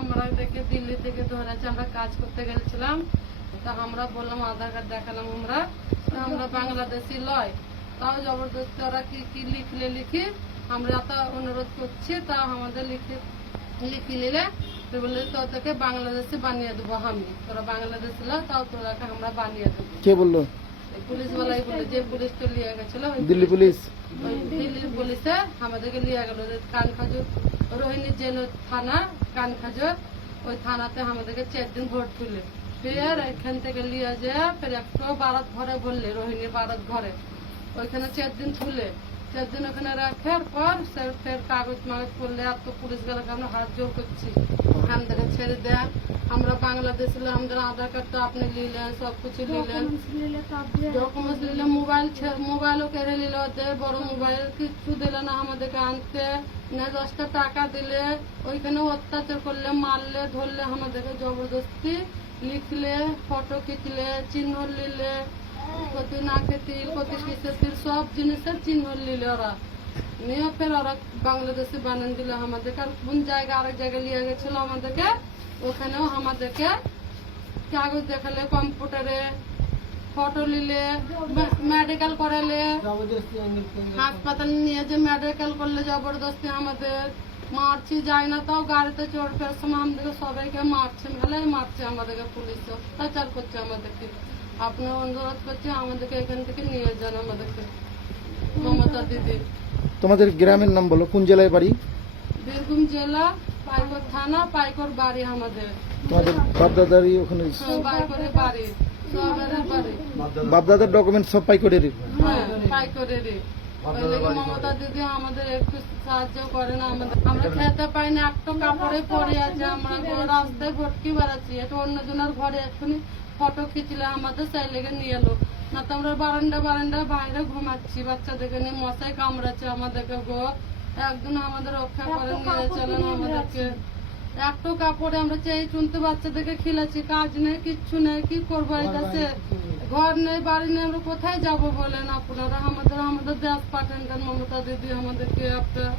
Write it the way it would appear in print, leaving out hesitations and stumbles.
আমরা দেখে দিল্লি থেকে ধরেছে, আমরা কাজ করতে গেছিলাম। তা আমরা বললাম আধার কার্ড দেখালাম, আমরা বাংলাদেশি লয়, তাও জবরদস্তি ওরা কি কি লিখি আমরা এত অনুরোধ করছি, তাও আমাদের লিখে নিলে বললে তোদেরকে বাংলাদেশে বানিয়ে দেবো আমি, তোরা বাংলাদেশি লয়, তাও তোরাকে আমরা বানিয়ে দেবো। কে বললো? পুলিশ বলাই বলে, যে পুলিশটা লিয়ে গেছিল দিল্লি পুলিশ। দিল্লির পুলিশে আমাদেরকে লিয়ে গেল কানখাজুর রোহিণী জেল থানা, কানখাজুর ওই থানাতে আমাদেরকে 4 দিন ভোট তুলে, ফের এখান থেকে লিয়ে যায় ফের একটু বারাত ঘরে বললে, রোহিণীর বারাত ঘরে ওইখানে 4 দিন তুলে, 4 দিন ওখানে রাখার পর ফের কাগজ মাগজ করলে, আর তো পুলিশ গুলোকে আমরা হাত জোর করছি ওখান থেকে ছেড়ে দেয়। আমরা বাংলাদেশ আমাদের আধার কার্ড তো আপনি নিলেন, সবকিছু নিলেন, ডকুমেন্টস নিলে, মোবাইলও কেড়ে নিল, ওদের বড় মোবাইল কিচ্ছু দিলে না আমাদেরকে আনতে, না 10টা টাকা দিলে, ওইখানে অত্যাচার করলে, মারলে, ধরলে, আমাদেরকে জবরদস্তি লিখলে, ফটো খিচলে, চিহ্ন নিলে, কত নাকে তিল, কত কিসের তিল, সব জিনিসের চিহ্ন নিলে ওরা নিয়ে ফের ওরা বাংলাদেশে বানান দিল আমাদেরকে। আর কোন জায়গায় আরেক জায়গায় নিয়ে গেছিল আমাদেরকে, ওখানেও আমাদেরকে কাগজ দেখালে, কম্পিউটারে ফটো নিলে, মেডিকেল করালে, হাসপাতালে নিয়ে যে মেডিকেল করলে জবরদস্তি আমাদের মারছি, যায় না তাও গাড়িতে চড়বে সময় আমাদেরকে সবাইকে মারছে, মেলায় মারছে আমাদেরকে, পুলিশ অত্যাচার করছে আমাদেরকে। আপনার অনুরোধ করছে আমাদেরকে এখান থেকে নিয়ে যান আমাদেরকে, মমতা দিদি। তোমাদের গ্রামের নাম বলো, কোন জেলায় বাড়ি? বীরভূম জেলা, পাইকর থানা, পাইকর বাড়ি আমাদের। তোমাদের বাপদাদারই ওখানে? পাইকরের বাড়ি, সবের বাড়ি। বাপদাদার ডকুমেন্ট সব পাইকরের? হ্যাঁ, পাইকরেরই। ওই লেগে মমতা দিদি আমাদের একটু সাহায্য করে না, আমরা খেতে পাই না, একটা কাপড়ে পরে আছে, আমরা রাস্তায় ভটকি বেড়াচ্ছি, এটা অন্যজনের ঘরে এক্ষুনি ফটো খিচলে আমাদের সেই লেগে নিয়ে এলো, না তো আমরা বারান্দা বাইরে ঘুমাচ্ছি, বাচ্চাদেরকে নিয়ে মশাই কামড়াচ্ছে আমাদেরকে গো, একদিন আমাদের রক্ষা করে নিয়ে চলেন আমাদেরকে। একটু কাপড়ে আমরা চেয়ে চুনতে বাচ্চাদেরকে খিলাচ্ছি, কাজ নেই, কিচ্ছু নেই, কি করবো? এটাতে ঘর নেই, বাড়ি নেই, আমরা কোথায় যাবো বলেন আপনারা? আমাদের দেশ পাঠান কেন মমতা দিদি আমাদেরকে? আপনার